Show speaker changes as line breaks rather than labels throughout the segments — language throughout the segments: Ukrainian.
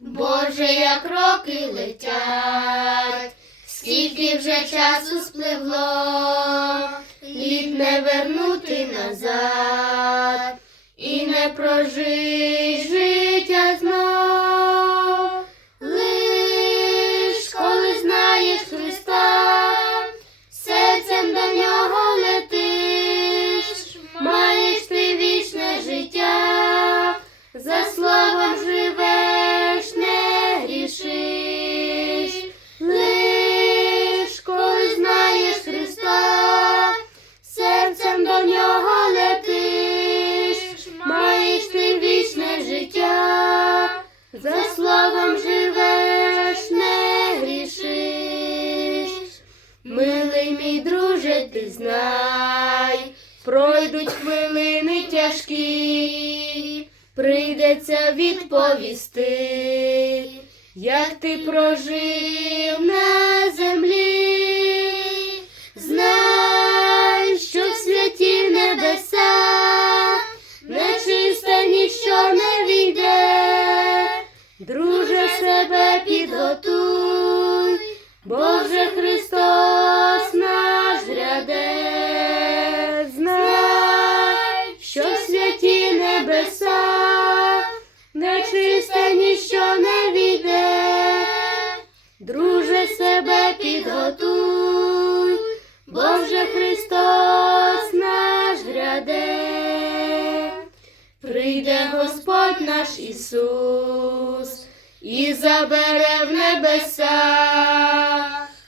Боже, як роки летять, скільки вже часу спливло, літ не вернути назад, і не прожить до нього летиш, маєш ти вічне життя, за словом живеш, не грішиш. Милий мій друже, ти знай, пройдуть хвилини тяжкі, прийдеться відповісти, як ти прожив підготуй, Боже Христос наш гряде, прийде Господь наш Ісус і забере в небеса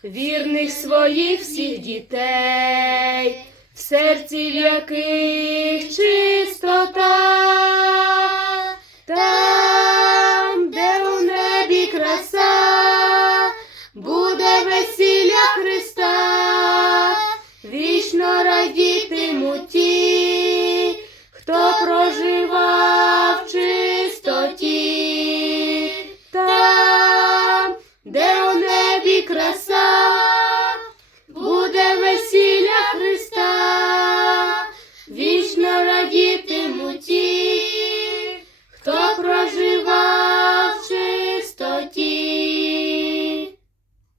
вірних своїх всіх дітей, в серці в яких краса,